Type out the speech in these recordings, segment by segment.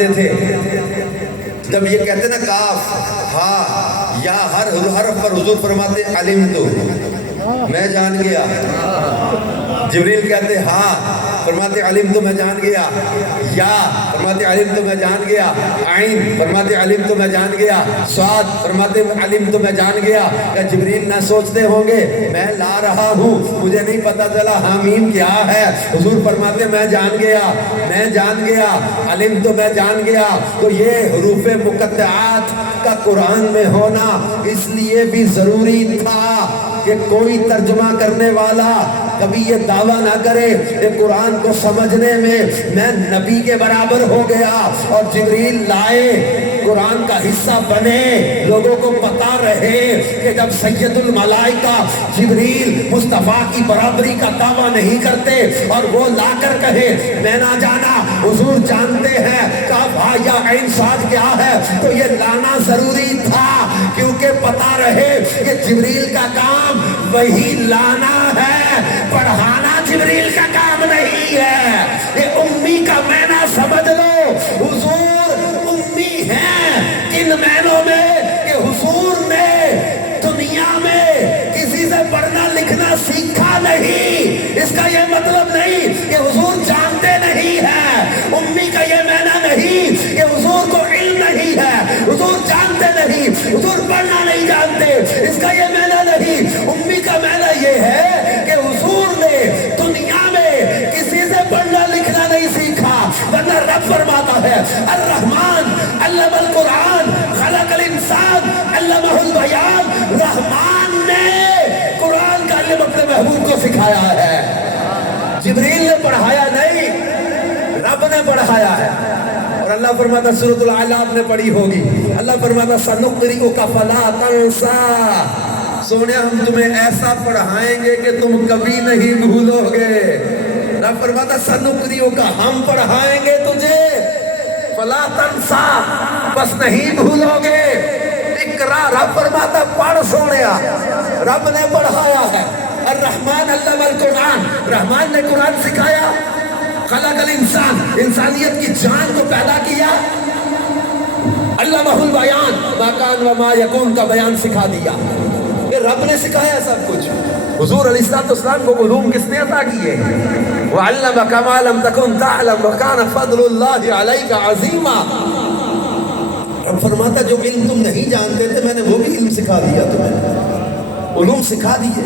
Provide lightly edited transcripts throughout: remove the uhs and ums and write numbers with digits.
فرماتے تھے جب یہ کہتے نا کاف ہا یا ہر حرف پر حضور فرماتے علمتو، میں جان گیا. جبریل کہتے ہاں، فرماتے علمتو میں جان گیا. یا فرماتے علمتو میں جان گیا. عین فرماتے علمتو میں جان گیا. صاد فرماتے علمتو میں جان گیا. کہ جبریل نہ سوچتے ہوں گے میں لا رہا ہوں مجھے نہیں پتا چلا حامیم کیا ہے. حضور فرماتے میں جان گیا، میں جان گیا، علمتو میں جان گیا. تو یہ حروف مقطعات کا قرآن میں ہونا اس لیے بھی ضروری تھا کہ کوئی ترجمہ کرنے والا کبھی یہ دعویٰ نہ کرے کہ قرآن کو سمجھنے میں نبی کے برابر ہو گیا. اور جبریل لائے، قرآن کا حصہ بنے، لوگوں کو پتا رہے کہ جب سید الملائکہ جبریل مصطفیٰ کی برابری کا دعویٰ نہیں کرتے اور وہ لا کر کہے میں نہ جانا، حضور جانتے ہیں کہا یا عین صاد کیا ہے. تو یہ لانا ضروری تھا کیونکہ پتا رہے کہ جبریل کا کام وہی لانا ہے، پڑھانا جبریل کا کام نہیں ہے. یہ امی کا معنی سمجھ لو، حضور امی ہیں کن معنوں میں کہ حضور نے دنیا میں کسی سے پڑھنا لکھنا سیکھا نہیں. اس کا یہ مطلب نہیں کہ حضور جانتے نہیں ہیں. امی کا یہ معنی نہیں کہ حضور کو علم نہیں ہے، حضور جانتے نہیں، حضور پڑھنا نہیں جانتے. اس کا یہ معنی نہیں. امی کا معنی یہ ہے کہ حضور نے دنیا میں کسی سے پڑھنا لکھنا نہیں سیکھا. ورنہ رب فرماتا ہے الرحمن علم القرآن خلق الانسان علمہ البیان. رحمان نے قرآن کا علم اپنے محبوب کو سکھایا ہے. جبریل نے پڑھایا نہیں، رب نے پڑھایا ہے. اور اللہ فرماتا سورۃ الاعلی آپ نے پڑھی ہوگی، اللہ فرماتا سنقرئک فلا تنسیٰ، سونے ہم تمہیں ایسا پڑھائیں گے کہ تم کبھی نہیں بھولو گے. رب فرماتا سنقرئک، ہم پڑھائیں گے تجھے، فلا تنسیٰ، بس نہیں بھولو گے. اقرا، رب فرماتا پڑھ سونیا، رب نے پڑھایا ہے. الرحمن علم القرآن، رحمان نے قرآن سکھایا. خلق الانسان، انسانیت کی جان کو پیدا کیا. علمہ البیان، ما کان و ما یکون کا بیان سکھا دیا. یہ رب نے سکھایا سب کچھ. حضور علیہ السلام کو علوم کس نے عطا کیے؟ وَعَلَّمَكَ مَا لَمْ تَكُنْ تَعْلَمُ وَكَانَ فَضْلُ اللَّهِ عَلَيْكَ عَظِيمًا. رب فرماتا جو علم تم نہیں جانتے تھے میں نے وہ بھی علم سکھا دیا تمہیں، علوم سکھا دیے.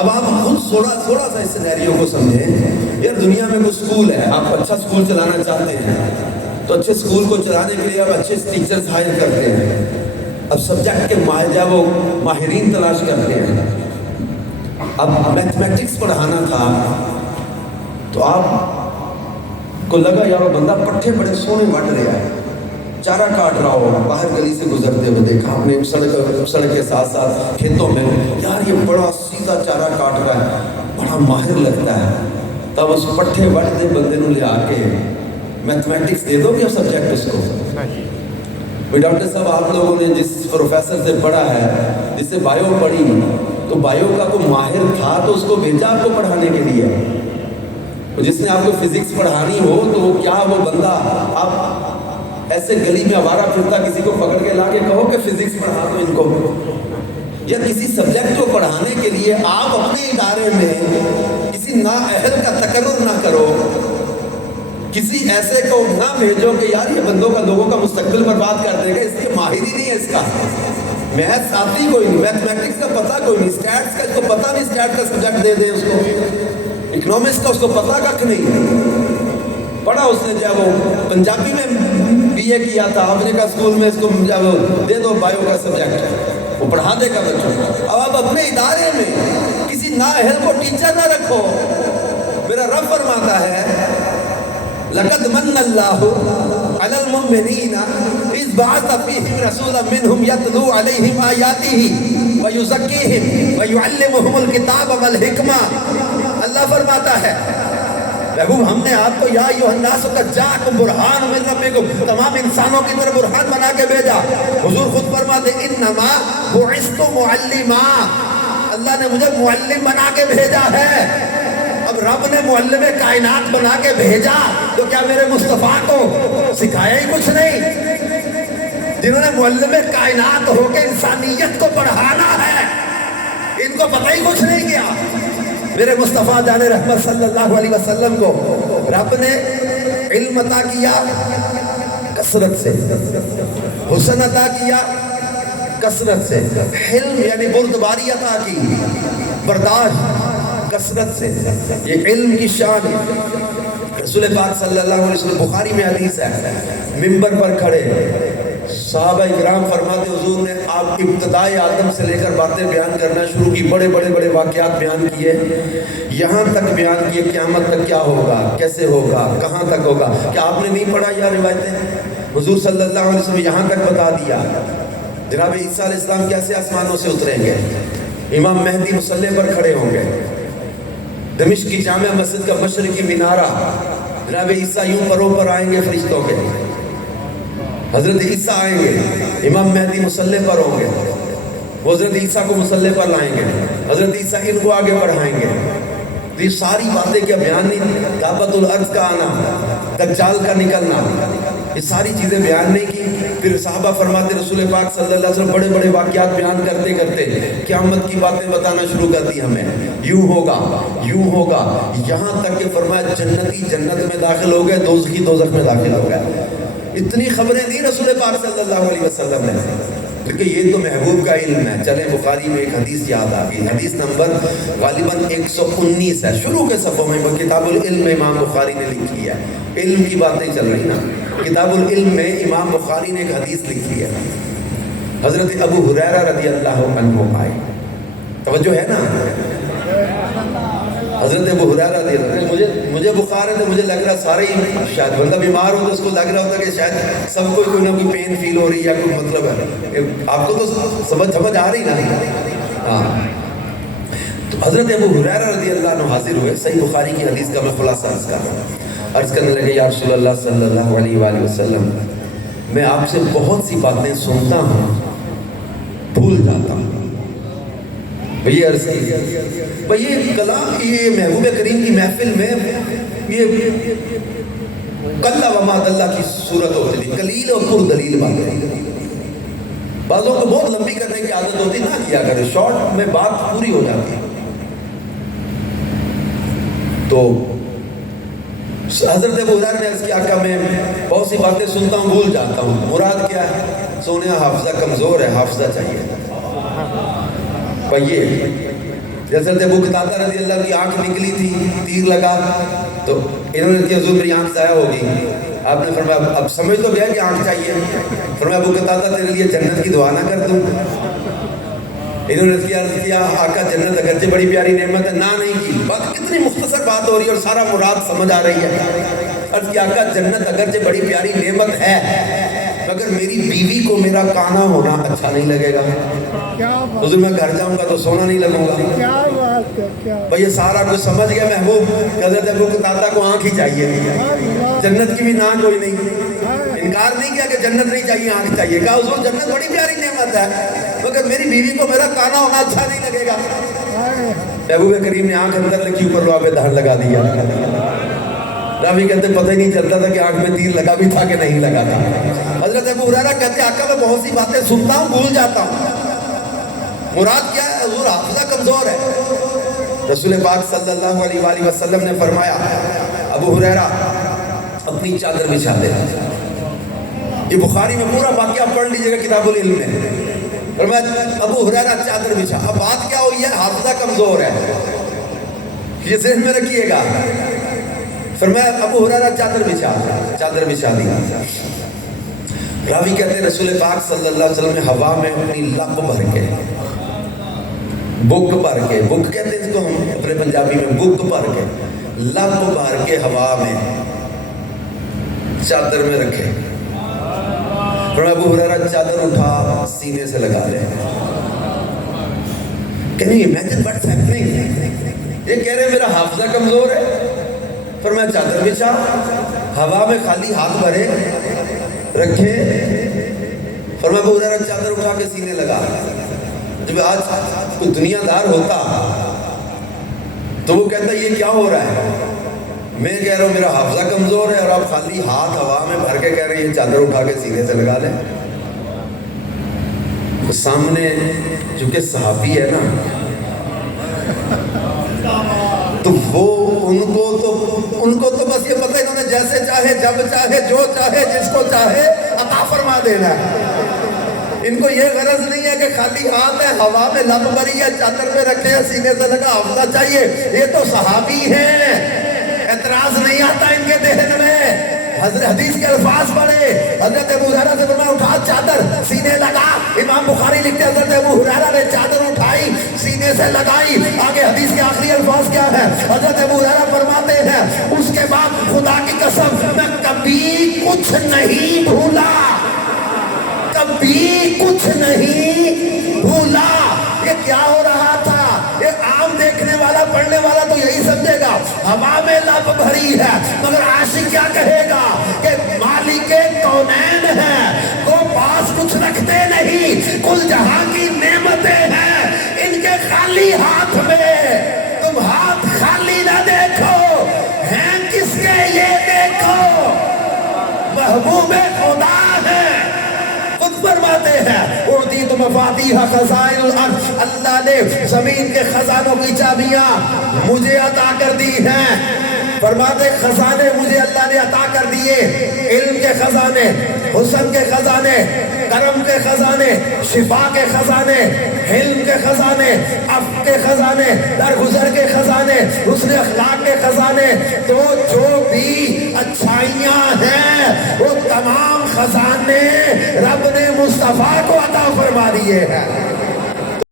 اب آپ خود تھوڑا سا اس سینیریو کو سمجھیں. یار دنیا میں کوئی سکول ہے، آپ اچھا سکول چلانا چاہتے ہیں تو اچھے سکول کو چلانے کے لیے آپ اچھے ٹیچرز ہائر کرتے ہیں. اب سبجیکٹ کے وہ ماہرین تلاش کرتے ہیں. اب میتھمیٹکس پڑھانا تھا تو آپ کو لگا یار وہ بندہ پٹھے بڑے سونے وٹ رہا ہے، چارہ کاٹ رہا ہو، باہر گلی سے گزرتے ہوئے دیکھا آپ نے سڑک کے ساتھ ساتھ کھیتوں میں، یار یہ بڑا سیدھا چارہ کاٹ رہا ہے، بڑا ماہر لگتا ہے. تب اس پٹھے وٹتے بندے نو لے آ کے میتھمیٹکس دے دو گے سبجیکٹ اس کو. ڈاکٹر صاحب آپ لوگوں نے جس پروفیسر سے پڑھا ہے، جس سے بایو پڑھی، تو بایو کا کوئی ماہر تھا تو اس کو بھیجا آپ کو پڑھانے کے لیے. جس نے آپ کو فزکس پڑھانی ہو تو وہ کیا وہ بندہ آپ ایسے گلی میں آوارہ پھرتا کسی کو پکڑ کے لا کے کہو کہ فزکس پڑھا دو ان کو. یا کسی سبجیکٹ کو پڑھانے کے لیے آپ اپنے ادارے میں کسی نااہل کا تقرر نہ کرو، کسی ایسے کو نہ بھیجو کہ یار یہ بندوں کا لوگوں کا مستقبل برباد کر دے گا، اس کی ماہر ہی نہیں ہے اس کا. میتھس آتی کوئی نہیں، میتھمیٹکس کا پتہ کوئی نہیں، اسٹیٹس کا اس کو پتہ نہیں، اسٹیٹ کا سبجیکٹ دے دے اس کو. اکنامکس کا اس کو پتہ کچھ نہیں. پڑھا اس نے جب وہ پنجابی میں بی اے کیا تھا، آپ نے کہا اسکول میں اس کو جب دے دو بایو کا سبجیکٹ، وہ پڑھا دے گا بچوں. اب آپ اپنے ادارے میں کسی نااہل کو ٹیچر نہ رکھو. میرا رب فرماتا ہے لَقَدْ مَنَّ اللَّهُ عَلَى الْمُؤْمِنِينَ إِذْ بَعَثَ فِيهِمْ رَسُولًا مِّنْهُمْ يَتْلُو عَلَيْهِمْ آيَاتِهِ وَيُزَكِّيهِمْ وَيُعَلِّمُهُمُ الْكِتَابَ وَالْحِكْمَةَ. اللہ فرماتا ہے محبوب ہم نے آپ کو یا ایھا الناس قد جاءکم برہان من ربکم، تمام انسانوں کی طرف برہان بنا کے بھیجا. حضور خود فرماتے انما بعثت معلما، اللہ نے مجھے معلم بنا کے بھیجا ہے. اب رب نے معلم کائنات بنا کے بھیجا تو کیا میرے مصطفیٰ کو سکھایا ہی کچھ نہیں، جنہوں نے معلم کائنات ہو کے انسانیت کو پڑھانا ہے، ان کو پتہ ہی کچھ نہیں کیا۔ میرے مصطفیٰ جان رحمت صلی اللہ علیہ وسلم کو رب نے علم عطا کیا کثرت سے، حسن عطا کیا کثرت سے، حلم یعنی بردباری عطا کی، برداشت کثرت سے۔ یہ علم کی شان ہے۔ رسول پاک صلی اللہ علیہ وسلم، بخاری میں حدیث ہے، منبر پر کھڑے صحابہ اکرام فرماتے حضور نے آپ ابتدائی آدم سے لے کر باتیں بیان کرنا شروع کی، بڑے بڑے واقعات بیان کیے، یہاں تک بیان کیے قیامت تک کیا ہوگا، کیسے ہوگا، کہاں تک ہوگا۔ کیا آپ نے نہیں پڑھا یہ روایتیں؟ حضور صلی اللہ علیہ وسلم یہاں تک بتا دیا جناب عیسیٰ علیہ السلام کیسے آسمانوں سے اتریں گے، امام مہدی مصلی پر کھڑے ہوں گے، دمشق کی جامع مسجد کا مشرقی مینارہ، جناب عیسیٰ یوں پروں پر آئیں گے فرشتوں کے، حضرت عیسیٰ آئیں گے، امام مہدی مصلی پر ہوں گے، وہ حضرت عیسیٰ کو مصلی پر لائیں گے، حضرت عیسیٰ ان کو آگے بڑھائیں گے۔ تو یہ ساری باتیں کیا بیان نہیں؟ دعوت الارض کا آنا، دجال کا نکلنا، یہ ساری چیزیں بیان نہیں کی۔ پھر صحابہ فرماتے رسول پاک صلی اللہ علیہ وسلم بڑے بڑے واقعات بیان کرتے کرتے قیامت کی باتیں بتانا شروع کر دی ہمیں، یوں ہوگا یوں ہوگا، یہاں تک کہ فرمایا جنتی جنت میں داخل ہو گئے، دوزخی دوزخ میں داخل ہو گئے۔ اتنی خبریں دی رسول پاک صلی اللہ علیہ وسلم نے، کیونکہ یہ تو محبوب کا علم ہے۔ چلیں بخاری میں ایک حدیث یاد آ گئی، حدیث نمبر غالباً 119 ہے، شروع کے صفحوں میں کتاب العلم امام بخاری نے لکھی ہے، علم کی باتیں چل رہی نا، کتاب العلم میں امام بخاری نے ایک حدیث لکھی ہے۔ حضرت ابو ہریرہ رضی اللہ عنہ آئے، توجہ ہے نا، حضرت ابو ہریرہ رضی اللہ عنہ، مجھے بخار ہے تو مجھے لگ رہا سارے ہی، شاید بندہ بیمار ہو تو اس کو لگ رہا ہوتا کہ شاید سب کو کوئی نہ کوئی پین فیل ہو رہی ہے یا کوئی مطلب ہے، آپ کو تو سمجھ آ رہی نا۔ ہاں، تو حضرت ابو ہریرہ رضی اللہ عنہ حاضر ہوئے، صحیح بخاری کی حدیث کا میں خلاصہ عرض کر رہا ہوں۔ عرض کرنے لگے یا رسول اللہ صلی اللہ علیہ وآلہ وسلم، میں آپ سے بہت سی باتیں سنتا ہوں، بھول جاتا ہوں۔ بھئی عرض کی، بھئی یہ کلام، یہ محبوب کریم کی محفل میں یہ کلا وما دلہ کی صورت ہوتی تھی، قلیل اور پر دلیل باتیں، بعضوں کو بہت لمبی کرنے کی عادت ہوتی، نہ کیا کرے، شارٹ میں بات پوری ہو جاتی۔ تو حضرت ابو ہریرہ نے عرض کیا آقا میں بہت سی باتیں سنتا ہوں بھول جاتا ہوں، مراد کیا ہے؟ سونے حافظہ کمزور ہے، حافظہ چاہیے۔ پہیے حضرت ابو قتادہ رضی اللہ کی آنکھ نکلی تھی، تیر لگا تو انہوں نے کہا حضور میری آنکھ ضائع ہوگی، آپ نے فرمایا اب سمجھ تو گیا کہ آنکھ چاہیے، فرمایا ابو قتادہ تیرے لیے جنت کی دعا نہ کر دوں؟ انہوں نے کیا آقا جنت اگرچہ بڑی پیاری نعمت ہے، نہ نہیں کی، بات کتنی مختصر بات ہو رہی ہے اور سارا مراد سمجھ آ رہی ہے۔ عرض کیا آقا جنت اگرچہ بڑی پیاری نعمت ہے مگر میری بیوی کو میرا کانا ہونا اچھا نہیں لگے گا، حضور میں گھر جاؤں گا تو سونا نہیں لگوں گا۔ بھئی یہ سارا کچھ سمجھ گیا محبوب، حضرت ابو قتادہ کو آنکھ ہی چاہیے، جنت کی بھی نہ کوئی نہیں، انکار نہیں کیا کہ جنت نہیں چاہیے آنکھ چاہیے، کہا حضور جنت بڑی پیاری نعمت ہے مگر میری بیوی کو میرا کانا ہونا اچھا نہیں لگے گا۔ محبوب کریم نے آنکھ اندر رکھی، اوپر لوا پہ دھڑ لگا دیا۔ راوی کہتے پتہ ہی نہیں چلتا تھا کہ آنکھ میں تیر لگا بھی تھا کہ نہیں لگا تھا۔ حضرت ابو ہریرہ کہتے آقا میں بہت سی باتیں سنتا ہوں بھول جاتا ہوں، مراد کیا ہے؟ حضور حافظہ کمزور ہے۔ رسول پاک صلی اللہ علیہ وآلہ وسلم نے فرمایا ابو ہریرہ اپنی چادر بچھا دے، یہ بخاری میں پورا واقعہ پڑھ لیجئے گا کتاب العلم میں، فرمایا ابو ہریرہ چادر بچھا۔ اب بات کیا ہوئی ہے؟ حافظہ کمزور ہے، یہ ذہن میں رکھیے گا۔ فرمایا ابو ہریرہ چادر بچھا دی۔ راوی کہتے ہیں رسول پاک صلی اللہ علیہ وسلم نے ہوا میں اپنی لب بھر کے، بک بھر کے، بک کہتے ہیں اس کو ہم اپنے پنجابی میں، بک بھر کے، لب بھر کے ہوا میں چادر میں رکھے۔ فرمایا ابو ہریرہ چادر اٹھا سینے سے لگا لے۔ Can you imagine what's happening؟ یہ کہہ رہے میرا حافظہ کمزور ہے، فرمایا چادر بچھا، ہوا میں خالی ہاتھ بھرے رکھے، فرمایا ابو ہریرہ چادر اٹھا کے سینے لگا۔ جب آج کوئی دنیا دار ہوتا تو وہ کہتا یہ کیا ہو رہا ہے؟ میں کہہ رہا ہوں میرا حافظہ کمزور ہے اور آپ خالی ہاتھ ہوا میں بھر کے کہہ رہے ہیں یہ چادر اٹھا کے سینے سے لگا لیں. سامنے چونکہ صحابی ہے نا تو وہ ان کو تو بس یہ پتہ ہے انہوں نے جیسے چاہے جب چاہے جو چاہے جس کو چاہے عطا فرما دینا ہے. ان کو یہ غرض نہیں ہے کہ خالی ہاتھ ہے ہوا میں لب بری ہے چادر پہ رکھے ہیں سینے سے لگا حافظہ چاہیے. یہ تو صحابی ہیں, اعتراض نہیں آتا ان کے ذہن میں. حدیث کے الفاظ پڑھے, حضرت ابو ہریرہ سے فرمایا اٹھا چادر سینے لگا. امام بخاری لکھتے ہیں حضرت ابو ہریرہ نے چادر اٹھائی سینے سے لگائی. آگے حدیث کے آخری الفاظ کیا ہے؟ حضرت ابو ہریرہ فرماتے ہیں اس کے بعد خدا کی قسم میں کبھی کچھ نہیں بھولا, کبھی کچھ نہیں بھولا. یہ کیا ہو رہا تھا؟ یہ عام دیکھنے والا پڑھنے والا تو یہی سمجھے گا ہوا میں لب بھری ہے, مگر عاشق کیا کہے گا کہ مالک کونین ہے, وہ پاس کچھ رکھتے نہیں, کل جہاں کی نعمتیں ہیں ان کے خالی ہاتھ میں. تم ہاتھ خالی نہ دیکھو, ہیں کس کے یہ دیکھو, محبوب خدا ہے. خود فرماتے ہیں اعطیت مفاتیح خزائن الارض, اللہ نے زمین کے خزانوں کی چابیاں مجھے عطا کر دی ہیں. فرماتے خزانے مجھے اللہ نے عطا کر دیے, علم کے خزانے, حسن کے خزانے, کرم کے خزانے, شفا کے خزانے, حلم کے خزانے, عفو کے خزانے, درگزر کے خزانے, حسن اخلاق کے خزانے. تو جو بھی اچھائیاں ہیں وہ تمام خزانے رب نے مصطفیٰ کو عطا فرما دیے ہیں.